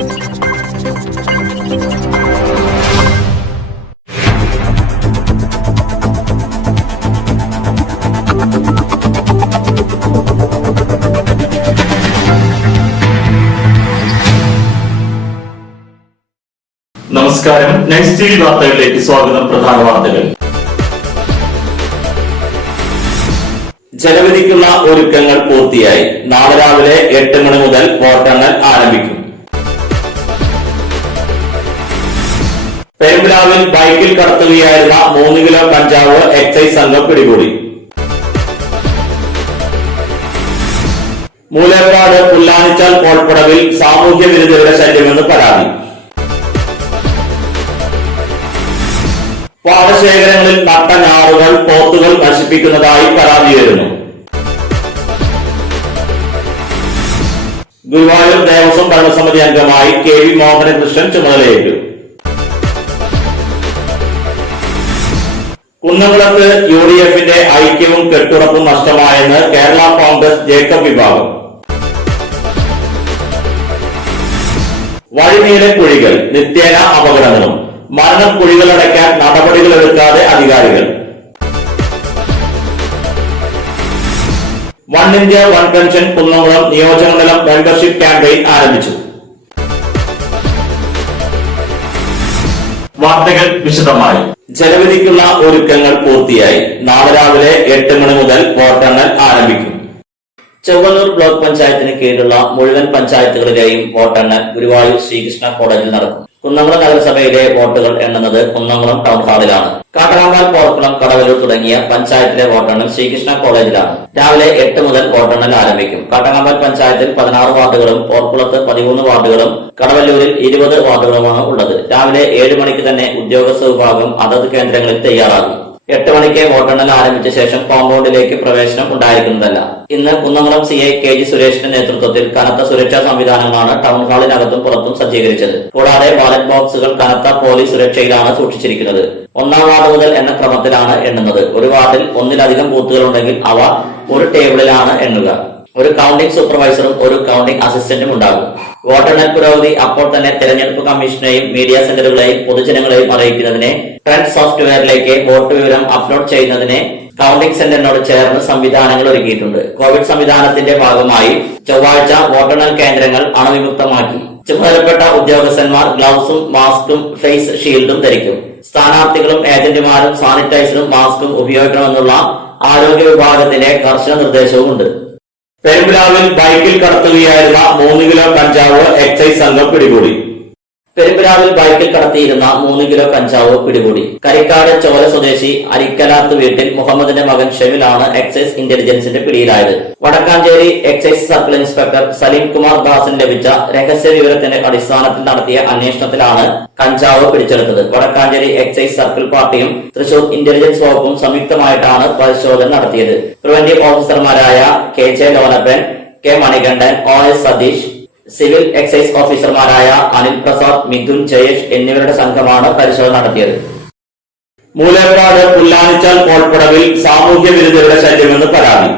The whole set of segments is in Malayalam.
നമസ്കാരം. നെക്സ്റ്റ് ടി വി വാർത്തകളിലേക്ക് സ്വാഗതം. പ്രധാന വാർത്തകൾ. ജനവിധിക്കുള്ള ഒരുക്കങ്ങൾ പൂർത്തിയായി. നാളെ രാവിലെ 8 മണി മുതൽ വോട്ടെണ്ണൽ ആരംഭിക്കും. പെരുമ്പിലാവിൽ ബൈക്കിൽ കടത്തുകയായിരുന്ന 3 കിലോ കഞ്ചാവ് എക്സൈസ് സംഘം പിടികൂടി. മൂലേപ്പാട് പുല്ലാനിച്ചാൽ കോൾപ്പടവിൽ സാമൂഹ്യ വിരുദ്ധരുടെ ശല്യമെന്ന് പരാതി. പാടശേഖരങ്ങളിൽ നട്ട ഞാറുകൾ പോത്തുകൾ നശിപ്പിക്കുന്നതായി പരാതിയുയരുന്നു. ഗുരുവായൂർ ദേവസ്വം ഭരണസമിതി അംഗമായി KV മോഹനകൃഷ്ണൻ ചുമതലയേറ്റു. കുന്നംകുളത്ത് UDFന്റെ ഐക്യവും കെട്ടുറപ്പും നഷ്ടമായെന്ന് കേരള കോൺഗ്രസ് ജേക്കബ് വിഭാഗം. വഴിനീളെ കുഴികൾ, നിത്യേന അപകടങ്ങളും. മരണക്കുഴികളടയ്ക്കാൻ നടപടികളെടുക്കാതെ അധികാരികൾ. One India one pension Kunnamkulam നിയോജകമണ്ഡലം മെമ്പർഷിപ്പ് ക്യാമ്പയിൻ ആരംഭിച്ചു. വാർത്തകൾ വിശദമായി. ജനവിധിക്കുള്ള ഒരുക്കങ്ങൾ പൂർത്തിയായി. നാളെ രാവിലെ 8 മണി മുതൽ വോട്ടെണ്ണൽ ആരംഭിക്കും. ചെവ്വന്നൂർ ബ്ലോക്ക് പഞ്ചായത്തിന് കീഴിലുള്ള മുഴുവൻ പഞ്ചായത്തുകളിലെയും വോട്ടെണ്ണൽ ഗുരുവായൂർ ശ്രീകൃഷ്ണ കോളേജിൽ നടക്കും. കുന്നംകുളം നഗരസഭയിലെ വോട്ടുകൾ എണ്ണുന്നത് കുന്നംകുളം ടൗൺ ഹാളിലാണ്. കാട്ടറാമ്പാൽ, പോർക്കുളം, കടവല്ലൂർ തുടങ്ങിയ പഞ്ചായത്തിലെ വോട്ടെണ്ണൽ ശ്രീകൃഷ്ണ കോളേജിലാണ്. രാവിലെ 8 മുതൽ വോട്ടെണ്ണൽ ആരംഭിക്കും. കാട്ടറാമ്പാൽ പഞ്ചായത്തിൽ 16 വാർഡുകളും പോർക്കുളത്ത് 13 വാർഡുകളും കടവല്ലൂരിൽ 20 വാർഡുകളുമാണ് ഉള്ളത്. രാവിലെ 7 മണിക്ക് തന്നെ ഉദ്യോഗസ്ഥ വിഭാഗം അതത് കേന്ദ്രങ്ങളിൽ തയ്യാറാകും. 8 മണിക്ക് വോട്ടെണ്ണൽ ആരംഭിച്ച ശേഷം കോമ്പൗണ്ടിലേക്ക് പ്രവേശനം ഉണ്ടായിരിക്കുന്നതല്ല. ഇന്ന് കുന്നംകുളം CI KG സുരേഷിന്റെ നേതൃത്വത്തിൽ കനത്ത സുരക്ഷാ സംവിധാനങ്ങളാണ് ടൗൺ ഹാളിനകത്തും പുറത്തും സജ്ജീകരിച്ചത്. കൂടാതെ ബാലറ്റ് ബോക്സുകൾ കനത്ത പോലീസ് സുരക്ഷയിലാണ് സൂക്ഷിച്ചിരിക്കുന്നത്. 1-ാം വാർഡ് മുതൽ എണ്ണ ക്രമത്തിലാണ് എണ്ണുന്നത്. ഒരു വാർഡിൽ ഒന്നിലധികം ബൂത്തുകൾ ഉണ്ടെങ്കിൽ അവ ഒരു ടേബിളിലാണ് എണ്ണുക. ഒരു കൌണ്ടിംഗ് സൂപ്പർവൈസറും ഒരു കൌണ്ടിംഗ് അസിസ്റ്റന്റും ഉണ്ടാകും. വോട്ടെണ്ണൽ പുരോഗതി അപ്പോൾ തന്നെ തെരഞ്ഞെടുപ്പ് കമ്മീഷനെയും മീഡിയ സെന്ററുകളെയും പൊതുജനങ്ങളെയും അറിയിക്കുന്നതിന് ട്രെൻഡ് സോഫ്റ്റ്വെയറിലേക്ക് വോട്ട് വിവരം അപ്ലോഡ് ചെയ്യുന്നതിന് കൌണ്ടിംഗ് സെന്ററിനോട് ചേർന്ന് സംവിധാനങ്ങൾ ഒരുക്കിയിട്ടുണ്ട്. കോവിഡ് സംവിധാനത്തിന്റെ ഭാഗമായി ചൊവ്വാഴ്ച വോട്ടെണ്ണൽ കേന്ദ്രങ്ങൾ അണുവിമുക്തമാക്കി. ചുമതലപ്പെട്ട ഉദ്യോഗസ്ഥന്മാർ ഗ്ലൗസും മാസ്കും ഫേസ് ഷീൽഡും ധരിക്കും. സ്ഥാനാർത്ഥികളും ഏജന്റുമാരും സാനിറ്റൈസറും മാസ്കും ഉപയോഗിക്കണമെന്നുള്ള ആരോഗ്യ വിഭാഗത്തിന്റെ കർശന നിർദ്ദേശവുമുണ്ട്. പെരുമ്പിലാവിൽ ബൈക്കിൽ കടത്തുകയായിരുന്ന 3 കിലോ കഞ്ചാവ് എക്സൈസ് സംഘം പിടികൂടി. പെരുമ്പിലാവിൽ ബൈക്കിൽ കടത്തിയിരുന്ന 3 കിലോ കഞ്ചാവ് പിടികൂടി. കരിക്കാട് ചോല സ്വദേശി അരിക്കലാത്ത് വീട്ടിൽ മുഹമ്മദിന്റെ മകൻ ഷെമിലാണ് എക്സൈസ് ഇന്റലിജൻസിന്റെ പിടിയിലായത്. Vadakkanchery excise circle inspector Saleem Kumar ദാസിന് ലഭിച്ച രഹസ്യ വിവരത്തിന്റെ അടിസ്ഥാനത്തിൽ നടത്തിയ അന്വേഷണത്തിലാണ് കഞ്ചാവ് പിടിച്ചെടുത്തത്. വടക്കാഞ്ചേരി എക്സൈസ് സർക്കിൾ പാർട്ടിയും തൃശൂർ ഇന്റലിജൻസ് വകുപ്പും സംയുക്തമായിട്ടാണ് പരിശോധന നടത്തിയത്. പ്രിവന്റീവ് ഓഫീസർമാരായ KJ Lonappan, K Manikandan, OS Satheesh, civil excise ഓഫീസർമാരായ അനിൽ പ്രസാദ്, മിഥുൻ, ജയേഷ് എന്നിവരുടെ സംഘമാണ് പരിശോധന നടത്തിയത്. മൂലേപ്പാട് പുല്ലാനിച്ചാൽ കോൾപ്പടവിൽ സാമൂഹ്യ വിരുദ്ധരുടെ ശല്യമെന്ന് പരാതി.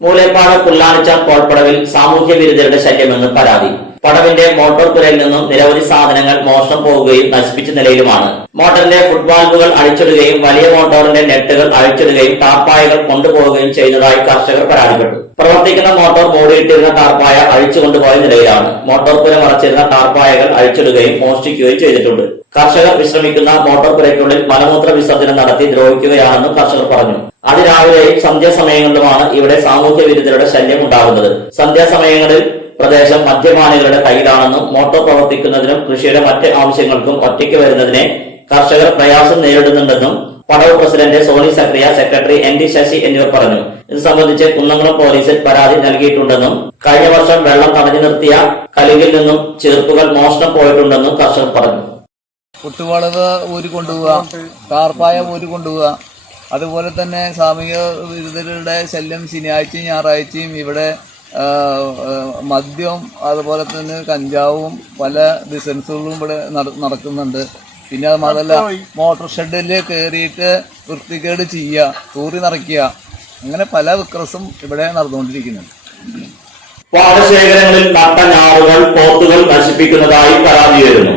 മൂലേപ്പാട് പുല്ലാനിച്ചാൽ കോൾപ്പടവിൽ സാമൂഹ്യ വിരുദ്ധരുടെ ശല്യമെന്ന് പരാതി. പടവിന്റെ മോട്ടോർ പുരയിൽ നിന്നും നിരവധി സാധനങ്ങൾ മോഷണം പോവുകയും നശിപ്പിച്ച നിലയിലുമാണ്. മോട്ടറിന്റെ ഫുട്വാൽവുകൾ അഴിച്ചിടുകയും വലിയ മോട്ടോറിന്റെ നെട്ടുകൾ അഴിച്ചിടുകയും ടാർപ്പായകൾ കൊണ്ടുപോവുകയും ചെയ്യുന്നതായി കർഷകർ പരാതിപ്പെട്ടു. പ്രവർത്തിക്കുന്ന മോട്ടോർ മൂടിയിട്ടിരുന്ന ടാർപ്പായ അഴിച്ചുകൊണ്ടുപോയ നിലയിലാണ്. മോട്ടോർ പുര മറച്ചിരുന്ന ടാർപ്പായകൾ അഴിച്ചിടുകയും മോഷ്ടിക്കുകയും ചെയ്തിട്ടുണ്ട്. കർഷകർ വിശ്രമിക്കുന്ന മോട്ടോർ പുരയ്ക്കുള്ളിൽ മലമൂത്ര വിസർജനം നടത്തി ദ്രോഹിക്കുകയാണെന്നും കർഷകർ പറഞ്ഞു. അതിരാവിലെയും സന്ധ്യാസമയങ്ങളിലുമാണ് ഇവിടെ സാമൂഹ്യ വിരുദ്ധരുടെ ശല്യം ഉണ്ടാകുന്നത്. സന്ധ്യാസമയങ്ങളിൽ പ്രദേശം മദ്യപാനികളുടെ കയ്യിലാണെന്നും മോട്ടോർ പ്രവർത്തിക്കുന്നതിനും കൃഷിയുടെ മറ്റ് ആവശ്യങ്ങൾക്കും ഒറ്റയ്ക്ക് വരുന്നതിനെ കർഷകർ പ്രയാസം നേരിടുന്നുണ്ടെന്നും പടവ് പ്രസിഡന്റ് സോണി സക്രിയ, സെക്രട്ടറി ND ശശി എന്നിവർ പറഞ്ഞു. ഇത് സംബന്ധിച്ച് കുന്നംകുളം പോലീസിൽ പരാതി നൽകിയിട്ടുണ്ടെന്നും കഴിഞ്ഞ വർഷം വെള്ളം തടഞ്ഞു നിർത്തിയ കലുകിൽ നിന്നും ചീർപ്പുകൾ മോഷണം പോയിട്ടുണ്ടെന്നും കർഷകർ പറഞ്ഞു. കുത്തുവളവ് ഊരിക്കൊണ്ടുപോവുക, ടാർപ്പായ ഊരിക്കൊണ്ടുപോവുക, അതുപോലെ തന്നെ സാമൂഹിക വിരുദ്ധരുടെ ശല്യം ശനിയാഴ്ചയും ഞായറാഴ്ചയും ഇവിടെ മദ്യവും അതുപോലെ തന്നെ കഞ്ചാവും പല ബിസിനസ്സുകളും ഇവിടെ നടക്കുന്നുണ്ട്. പിന്നെ അത് മാത്രമല്ല മോട്ടോർ ഷെഡിൽ കയറിയിട്ട് വൃത്തികേട് ചെയ്യുക, തൂറി നിറയ്ക്കുക, അങ്ങനെ പല വിക്രസും ഇവിടെ നടന്നുകൊണ്ടിരിക്കുന്നുണ്ട്. പാടശേഖരങ്ങളിൽ നട്ട ഞാറുകൾ പോത്തുകൾ നശിപ്പിക്കുന്നതായി പരാതി ഉയരുന്നു.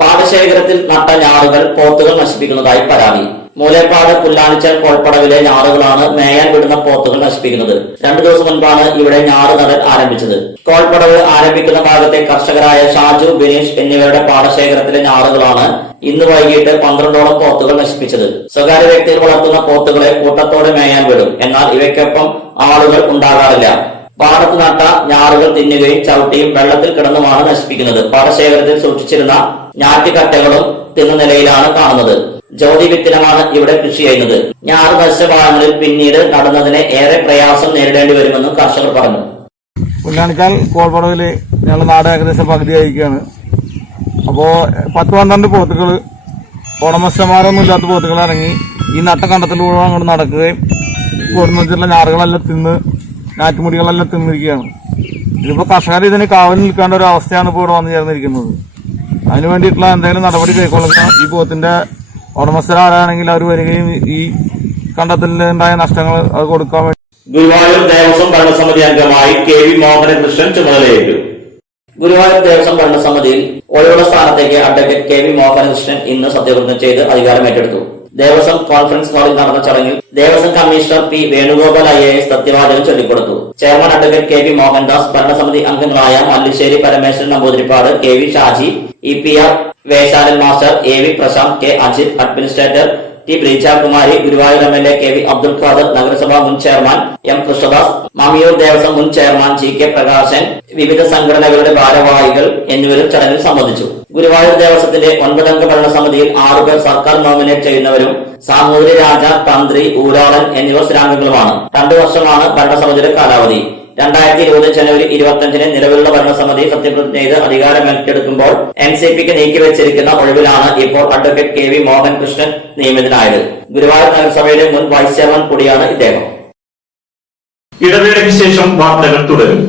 പാടശേഖരത്തിൽ നട്ട ഞാറുകൾ പോത്തുകൾ നശിപ്പിക്കുന്നതായി പരാതി. മൂലേപ്പാട് പുല്ലാനിച്ചൽ കോൾപ്പടവിലെ ഞാറുകളാണ് മേയാൻ വിടുന്ന പോത്തുകൾ നശിപ്പിക്കുന്നത്. 2 ദിവസം മുൻപാണ് ഇവിടെ ഞാറ് നടൽ ആരംഭിച്ചത്. കോൾപ്പടവ് ആരംഭിക്കുന്ന ഭാഗത്തെ കർഷകരായ ഷാജു, ബിനീഷ് എന്നിവരുടെ പാടശേഖരത്തിലെ ഞാറുകളാണ് ഇന്ന് വൈകിട്ട് 12ഓളം പോത്തുകൾ നശിപ്പിച്ചത്. സ്വകാര്യ വ്യക്തികൾ വളർത്തുന്ന പോത്തുകളെ കൂട്ടത്തോടെ മേയാൻ വിടും. എന്നാൽ ഇവയ്ക്കൊപ്പം ആളുകൾ ഉണ്ടാകാറില്ല. പാടത്ത് നട്ട ഞാറുകൾ തിന്നുകയും ചവിട്ടിയും വെള്ളത്തിൽ കിടന്നുമാണ് നശിപ്പിക്കുന്നത്. പാടശേഖരത്തിൽ സൂക്ഷിച്ചിരുന്ന ഞാറ്റുകറ്റകളും തിന്ന നിലയിലാണ് കാണുന്നത്. ജ്യോതി വിത്തിനമാണ് ഇവിടെ കൃഷി ചെയ്യുന്നത്. ഞാറ് നശിച്ച ഭാഗങ്ങളിൽ പിന്നീട് നടുന്നതിന് ഏറെ പ്രയാസം നേരിടേണ്ടി വരുമെന്നും കർഷകർ പറഞ്ഞു. പുല്ലാനിക്കാൽ കോൾപ്പടവില് ഞങ്ങളുടെ നാട് ഏകദേശം പകുതി അയക്കുകയാണ്. അപ്പോൾ 10-12 പോത്തുകൾ, ഉടമസ്ഥന്മാരൊന്നും ഇല്ലാത്ത പോത്തുകൾ ഇറങ്ങി ഈ നട്ട കണ്ടത്തിലൂടെ അങ്ങോട്ട് നടക്കുകയും കൊടുന്നു വെച്ചിട്ടുള്ള ഞാറുകളെല്ലാം തിന്ന് ഞാറ്റുമുടികളെല്ലാം തിന്നിരിക്കുകയാണ്. ഇതിപ്പോ കർഷകർ ഇതിന് കാവൽ നിൽക്കേണ്ട ഒരു അവസ്ഥയാണ് ഇപ്പോൾ ഇവിടെ വന്നു ചേർന്നിരിക്കുന്നത്. അതിനു വേണ്ടിയിട്ടുള്ള എന്തെങ്കിലും നടപടി കൈക്കൊള്ളുക. ഈ പോത്തിന്റെ ഉടമസ്ഥരാണെങ്കിൽ അവർ വരികയും ഈ കണ്ടത്തിലുണ്ടായ നഷ്ടങ്ങൾ അത് കൊടുക്കാൻ വേണ്ടി. ഗുരുവായൂർ ദേവസ്വം ഭരണസമിതി അംഗമായി KV മോഹനകൃഷ്ണൻ ചുമതലയേറ്റു. ഗുരുവായൂർ ദേവസ്വം ഭരണസമിതിയിൽ ഒഴിവുള്ള സ്ഥാനത്തേക്ക് അഡ്വക്കേറ്റ് KV മോഹനകൃഷ്ണൻ ഇന്ന് സത്യപ്രതിജ്ഞ ചെയ്ത് അധികാരം ഏറ്റെടുത്തു. ദേവസ്വം കോൺഫറൻസ് ഹാളിൽ നടന്ന ചടങ്ങിൽ Devaswom commissioner P. Venugopal IAS സത്യവാചകം ചൊല്ലിക്കൊടുത്തു. ചെയർമാൻ അഡ്വക്കേറ്റ് KV മോഹൻദാസ്, ഭരണസമിതി അംഗങ്ങളായ Mallissery Parameswaran Namboothiripad, KV Shaji, EPR Veshalan master, AV Prashanth, K. Ajith, administrator T. Breejakumari, Guruvayur MLA KV Abdul Khader, നഗരസഭാ മുൻ ചെയർമാൻ M. കൃഷ്ണദാസ്, മാമിയൂർ ദേവസ്വം മുൻ ചെയർമാൻ GK പ്രകാശൻ, വിവിധ സംഘടനകളുടെ ഭാരവാഹികൾ എന്നിവരും ചടങ്ങിൽ സംബന്ധിച്ചു. ഗുരുവായൂർ ദേവസ്വത്തിന്റെ 9 അംഗ ഭരണസമിതിയിൽ 6 പേർ സർക്കാർ നോമിനേറ്റ് ചെയ്യുന്നവരും സാമൂതിരി രാജ, തന്ത്രി, ഊരാളൻ എന്നിവർ സ്ഥിരാംഗങ്ങളുമാണ്. 2 വർഷമാണ് ഭരണസമിതിയുടെ കാലാവധി. 2020 ജനുവരി 25-ന് നിലവിലുള്ള ഭരണസമിതി സത്യപ്രതിജ്ഞ ചെയ്ത് അധികാരം ഏറ്റെടുക്കുമ്പോൾ NCPക്ക് നീക്കിവെച്ചിരിക്കുന്ന ഒഴിവിലാണ് ഇപ്പോൾ അഡ്വക്കേറ്റ് KV മോഹൻകൃഷ്ണൻ നിയമിതനായത്. ഗുരുവായൂർ നഗരസഭയുടെ മുൻ വൈസ് ചെയർമാൻ കൂടിയാണ് ഇദ്ദേഹം. ഇടവേളയ്ക്ക് ശേഷം വാർത്തകൾ തുടരും.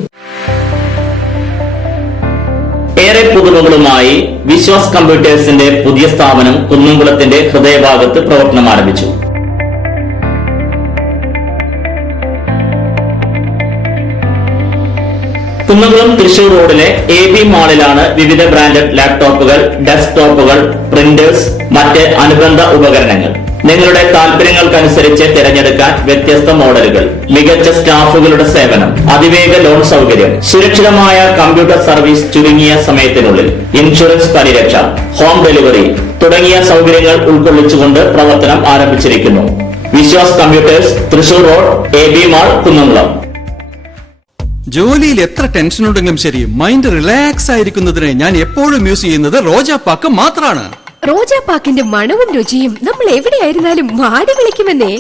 ഏറെ പുതുമകളുമായി വിശ്വാസ് കമ്പ്യൂട്ടേഴ്സിന്റെ പുതിയ സ്ഥാപനം കുന്നംകുളത്തിന്റെ ഹൃദയഭാഗത്ത് പ്രവർത്തനം ആരംഭിച്ചു. കുന്നംകുളം തൃശൂർ റോഡിലെ AB മാളിലാണ് വിവിധ ബ്രാൻഡഡ് ലാപ്ടോപ്പുകൾ, ഡെസ്ക്ടോപ്പുകൾ, പ്രിന്റേഴ്സ്, മറ്റ് അനുബന്ധ ഉപകരണങ്ങൾ. നിങ്ങളുടെ താല്പര്യങ്ങൾക്കനുസരിച്ച് തിരഞ്ഞെടുക്കാൻ വ്യത്യസ്ത മോഡലുകൾ, മികച്ച സ്റ്റാഫുകളുടെ സേവനം, അതിവേഗ ലോൺ സൗകര്യം, സുരക്ഷിതമായ കമ്പ്യൂട്ടർ സർവീസ് ചുരുങ്ങിയ സമയത്തിനുള്ളിൽ, ഇൻഷുറൻസ് പരിരക്ഷ, ഹോം ഡെലിവറി തുടങ്ങിയ സൗകര്യങ്ങൾ ഉൾക്കൊള്ളിച്ചുകൊണ്ട് പ്രവർത്തനം ആരംഭിച്ചിരിക്കുന്നു. Vishwas computers, Thrissur road, AB mall, Kunnamkulam. ജോലിയിൽ എത്ര ടെൻഷൻ ഉണ്ടെങ്കിലും ശരി, മൈൻഡ് റിലാക്സ് ആയിരിക്കുന്നതിന് ഞാൻ എപ്പോഴും യൂസ് ചെയ്യുന്നത് റോജാപ്പാക്ക് മാത്രമാണ്. റോജാപ്പാക്കിന്റെ മണവും രുചിയും നമ്മൾ എവിടെയായിരുന്നാലും മാടി വിളിക്കുമെന്നേ.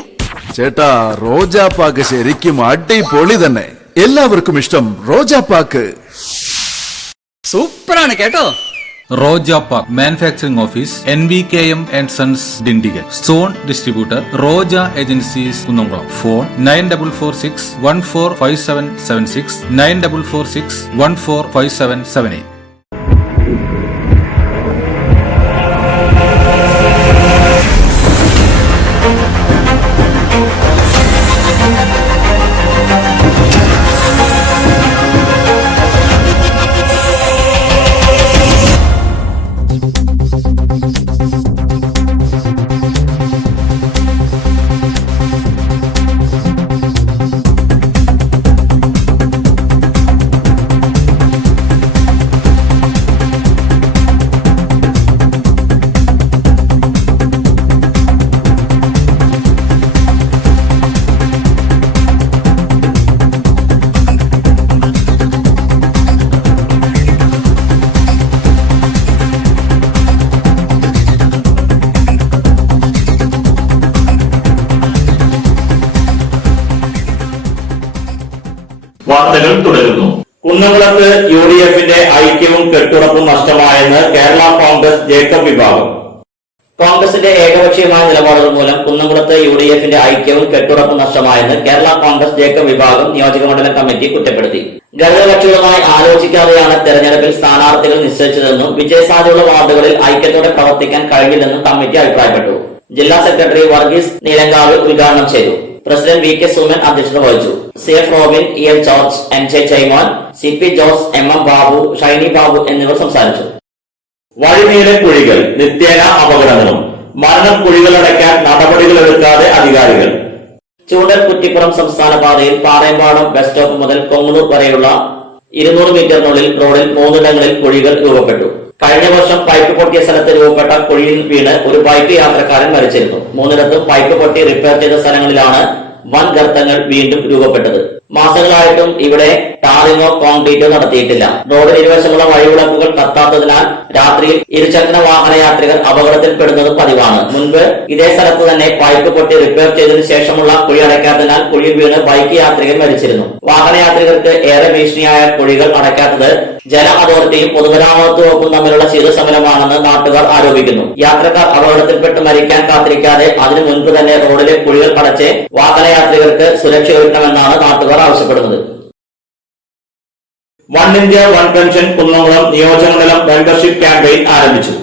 ചേട്ടാ, റോജാപ്പാക്ക് ശരിക്കും അടിപൊളി തന്നെ. എല്ലാവർക്കും ഇഷ്ടം റോജാപ്പാക്ക്. സൂപ്പറാണ് കേട്ടോ. Rojapakku manufacturing office NVKM & Sons Dindigul. Zone distributor Roja agencies Kunnamkulam. Phone 9446145776 9446145778. വാർത്തകൾ തുടരുന്നു. കുന്നംകുളത്ത് UDFന്റെ ഐക്യവും കെട്ടുറപ്പും നഷ്ടമായെന്ന് കേരള കോൺഗ്രസ് ജേക്കബ് വിഭാഗം. കോൺഗ്രസിന്റെ ഏകപക്ഷീയമായ നിലപാടുകൾ മൂലം കുന്നംകുളത്ത് UDFന്റെ ഐക്യവും കെട്ടുറപ്പും നഷ്ടമായെന്ന് കേരള കോൺഗ്രസ് ജേക്കബ് വിഭാഗം നിയോജകമണ്ഡലം കമ്മിറ്റി കുറ്റപ്പെടുത്തി. ഘടകകക്ഷികളുമായി ആലോചിക്കാതെയാണ് തെരഞ്ഞെടുപ്പിൽ സ്ഥാനാർത്ഥികൾ നിശ്ചയിച്ചതെന്നും വിജയസാധ്യതയുള്ള വാർഡുകളിൽ ഐക്യത്തോടെ പ്രവർത്തിക്കാൻ കഴിഞ്ഞില്ലെന്നും കമ്മിറ്റി അഭിപ്രായപ്പെട്ടു. ജില്ലാ സെക്രട്ടറി വർഗീസ് നീലങ്കാവ് ഉദ്ഘാടനം ചെയ്തു. പ്രസിഡന്റ് വി കെ സുമൻ അധ്യക്ഷത വഹിച്ചു. CF Robin, EL George, NJ Jaimon, CP Jose, MM Babu, Shiny Babu എന്നിവർ സംസാരിച്ചു. വഴിനീളെ കുഴികൾ, നിത്യേന അപകടങ്ങളും. മരണക്കുഴികൾ അടയ്ക്കാൻ നടപടികൾ എടുക്കാതെ അധികാരികൾ. ചൂണ്ടൽ കുറ്റിപ്പുറം സംസ്ഥാന പാതയിൽ പാറയമ്പാടം ബസ് സ്റ്റോപ്പ് മുതൽ കൊങ്ങണൂർ വരെയുള്ള 200 മീറ്ററിനുള്ളിൽ റോഡിൽ 3 കുഴികൾ രൂപപ്പെട്ടു. കഴിഞ്ഞ വർഷം പൈപ്പ് പൊട്ടിയ സ്ഥലത്ത് രൂപപ്പെട്ട കുഴിയിൽ വീണ് ഒരു ബൈക്ക് യാത്രക്കാരൻ മരിച്ചിരുന്നു. 3 പൈപ്പ് പൊട്ടി റിപ്പയർ ചെയ്ത സ്ഥലങ്ങളിലാണ് വൻ ഗർത്തങ്ങൾ വീണ്ടും രൂപപ്പെട്ടത്. മാസങ്ങളായിട്ടും ഇവിടെ ടാറിങ്ങോ കോൺക്രീറ്റോ നടത്തിയിട്ടില്ല. റോഡിന് ഇരുവശമുള്ള വഴിവിളക്കുകൾ കത്താത്തതിനാൽ രാത്രിയിൽ ഇരുചക്ര വാഹന യാത്രികർ അപകടത്തിൽപ്പെടുന്നത് പതിവാണ്. മുൻപ് ഇതേ സ്ഥലത്ത് തന്നെ പൈപ്പ് പൊട്ടി റിപ്പയർ ചെയ്തതിനു ശേഷമുള്ള കുഴി അടയ്ക്കാത്തതിനാൽ കുഴിയിൽ വീണ് ബൈക്ക് യാത്രികൻ മരിച്ചിരുന്നു. വാഹനയാത്രികർക്ക് ഏറെ ഭീഷണിയായ കുഴികൾ അടയ്ക്കാത്തത് ജല അതോറിറ്റിയും പൊതുമരാമത്ത് വകുപ്പും തമ്മിലുള്ള ശീതസമരമാണെന്ന് നാട്ടുകാർ ആരോപിക്കുന്നു. യാത്രക്കാർ അപകടത്തിൽപ്പെട്ട് മരിക്കാൻ കാത്തിരിക്കാതെ അതിനു മുൻപ് തന്നെ റോഡിലെ കുഴികൾ അടച്ച് വാഹനയാത്രികർക്ക് സുരക്ഷയൊരുക്കണമെന്നാണ് നാട്ടുകാർ ആവശ്യപ്പെടുന്നത്. One India one pension Kunnamkulam നിയോജകമണ്ഡലം മെമ്പർഷിപ്പ് ക്യാമ്പയിൻ ആരംഭിച്ചു.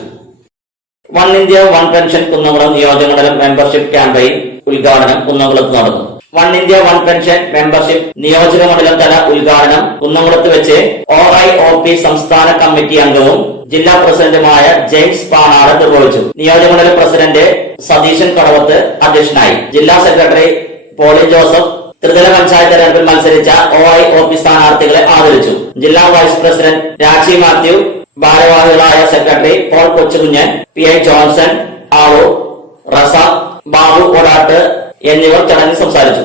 One India one pension Kunnamkulam നിയോജകമണ്ഡലം മെമ്പർഷിപ്പ് ക്യാമ്പയിൻ ഉദ്ഘാടനം കുന്നംകുളത്ത് നടന്നു. One India one pension membership നിയോജകമണ്ഡലം തല ഉദ്ഘാടനം കുന്നംകുളത്ത് വെച്ച് OIOP സംസ്ഥാന കമ്മിറ്റി അംഗവും ജില്ലാ പ്രസിഡന്റുമായ ജെയിംസ് പാണാട് നിർവഹിച്ചു. നിയോജകമണ്ഡലം പ്രസിഡന്റ് സതീശൻ കടവത്ത് അധ്യക്ഷനായി. ജില്ലാ സെക്രട്ടറി പോളി ജോസഫ് ത്രിതല പഞ്ചായത്ത് തെരഞ്ഞെടുപ്പിൽ മത്സരിച്ച OIOP സ്ഥാനാർത്ഥികളെ ആദരിച്ചു. ജില്ലാ വൈസ് പ്രസിഡന്റ് രാജി മാത്യു, ഭാരവാഹികളായ സെക്രട്ടറി പോൾ കൊച്ചുകുഞ്ഞൻ, PI ജോൺസൺ, ആളൂർ, റസ, ബാബു ഒടാട്ട് എന്നിവർ ചടങ്ങിൽ സംസാരിച്ചു.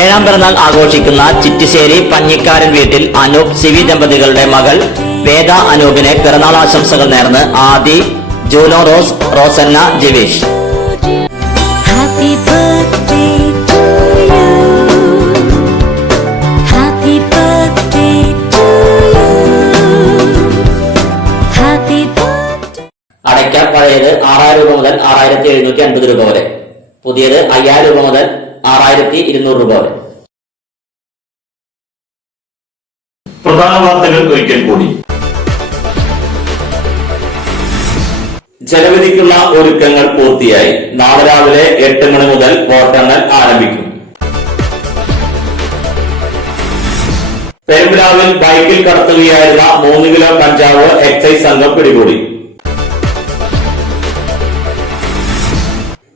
ഏഴാം പിറന്നാൾ ആഘോഷിക്കുന്ന ചിറ്റിശ്ശേരി പഞ്ഞിക്കാരൻ വീട്ടിൽ അനൂപ് സിവി ദമ്പതികളുടെ മകൾ വേദ അനൂപിന് പിറന്നാൾ ആശംസകൾ നേർന്ന് ആദി, ജൂനോ റോസ്, റോസന്ന, ജിവേഷ്. അടയ്ക്ക പഴയത് 6000 രൂപ മുതൽ 6750 രൂപ വരെ, പുതിയത് 5000 രൂപ മുതൽ 6200 രൂപ വരെ. പ്രധാന വാർത്തകൾ ഒരിക്കൽ കൂടി. ജലവിധിക്കുള്ള ഒരുക്കങ്ങൾ പൂർത്തിയായി. നാളെ രാവിലെ 8 മണി മുതൽ വോട്ടെണ്ണൽ ആരംഭിക്കും. പെരുമ്പിലാവിൽ ബൈക്കിൽ കടത്തുകയായിരുന്ന 3 കിലോ കഞ്ചാവ് എക്സൈസ് സംഘം പിടികൂടി.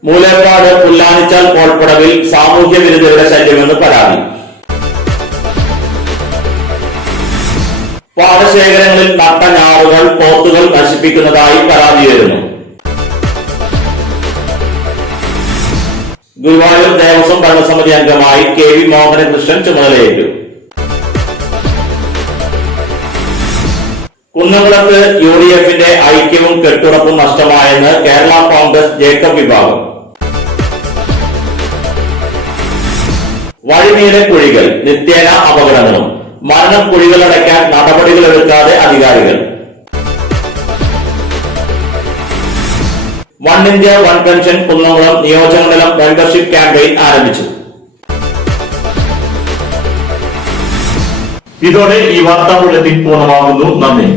മൂലേപ്പാട് പുല്ലാനിച്ചാൽ കോൾപ്പടവിൽ സാമൂഹ്യ വിരുദ്ധരുടെ ശല്യമെന്ന് പരാതി. പാടശേഖരങ്ങളിൽ നട്ട ഞാറുകൾ പോത്തുകൾ നശിപ്പിക്കുന്നതായി പരാതിയുയരുന്നു. ഗുരുവായൂർ ദേവസ്വം ഭരണസമിതി അംഗമായി KV മോഹനകൃഷ്ണൻ ചുമതലയേറ്റു. കുന്നംകുളത്ത് UDFന്റെ ഐക്യവും കെട്ടുറപ്പും നഷ്ടമായെന്ന് കേരള കോൺഗ്രസ് ജേക്കബ് വിഭാഗം. വഴിനീളെ കുഴികൾ, നിത്യേന അപകടങ്ങളും. മരണക്കുഴികൾ അടയ്ക്കാൻ നടപടികൾ എടുക്കാതെ അധികാരികൾ. One India one pension Kunnamkulam നിയോജകമണ്ഡലം മെമ്പർഷിപ്പ് ക്യാമ്പയിൻ ആരംഭിച്ചു. ഇതോടെ ഈ വാർത്താ ബുള്ളറ്റിൻ പൂർണ്ണമാകുന്നു. നന്ദി.